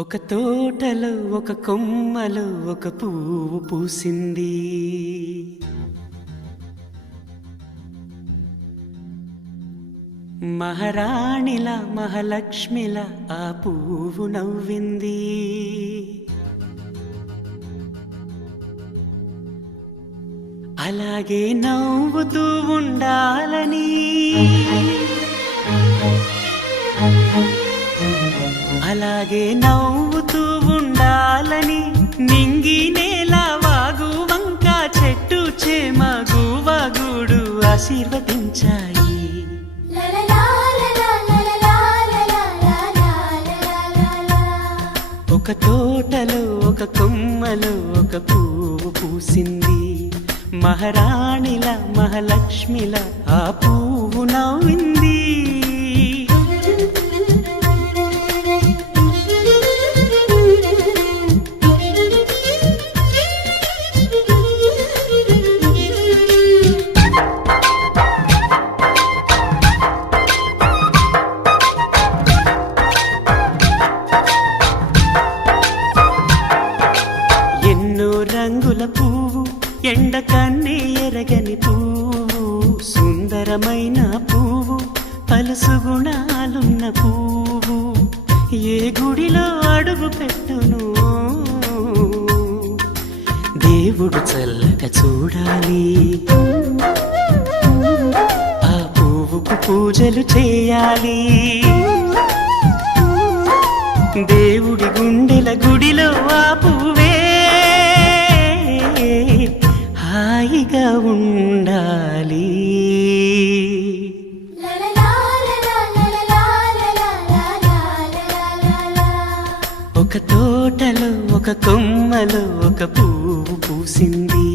ఒక తోటలో ఒక కొమ్మలో ఒక పువ్వు పూసింది. మహారాణిలా మహాలక్ష్మిలా ఆ పువ్వు నవ్వింది. అలాగే నవ్వుతూ ఉండాలని, అలాగే నవ్వుతూ ఉండాలని నింగి నేల వాగు వంక చెట్టు చేమ గువగూడు ఆశీర్వదించాయి. ఒక తోటలో ఒక కొమ్మలో ఒక పువ్వు పూసింది. మహారాణిల మహాలక్ష్మిల ఆ పువ్వు నవ్వింది. రంగుల పువ్వు, ఎండ కన్నే ఎరగని పువ్వు, సుందరమైన పువ్వు, పలుసు గుణాలున్న పువ్వు, ఏ గుడిలో అడుగు పెట్టును దేవుడు చల్లగా చూడాలి. ఆ పువ్వుకు పూజలు చేయాలి. దేవుడి గుండెల గుడిలో ఆ పువ్వే హాయిగా ఉండాలి. ఒక తోటలో ఒక కొమ్మలో ఒక పువ్వు పూసింది.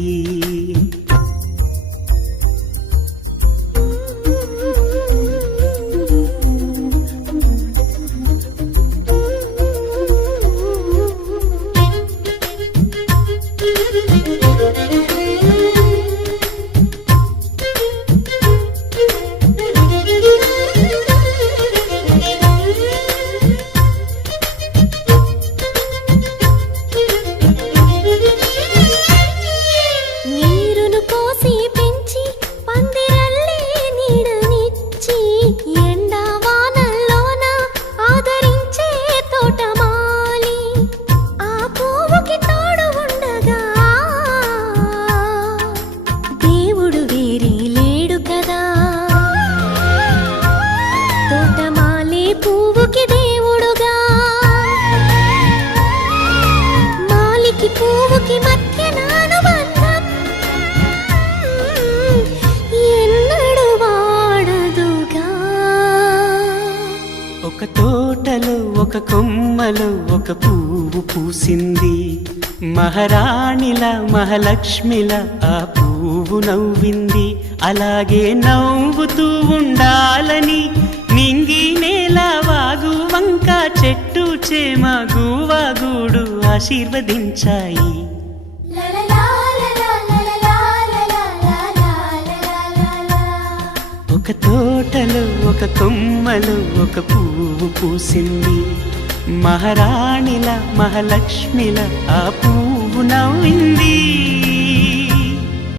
ఒక తోటలో ఒక కొమ్మలో ఒక పువ్వు పూసింది. మహారాణిల మహాలక్ష్మిల ఆ పువ్వు నవ్వింది. అలాగే నవ్వుతూ ఉండాలని నింగి నేల వాగు వంక చెట్టు చేమ గువగూడు ఆశీర్వదించాయి. ఒక తోటలో ఒక కొమ్మలో ఒక పువ్వు పూసింది. మహారాణిల మహాలక్ష్మిల ఆ పువ్వు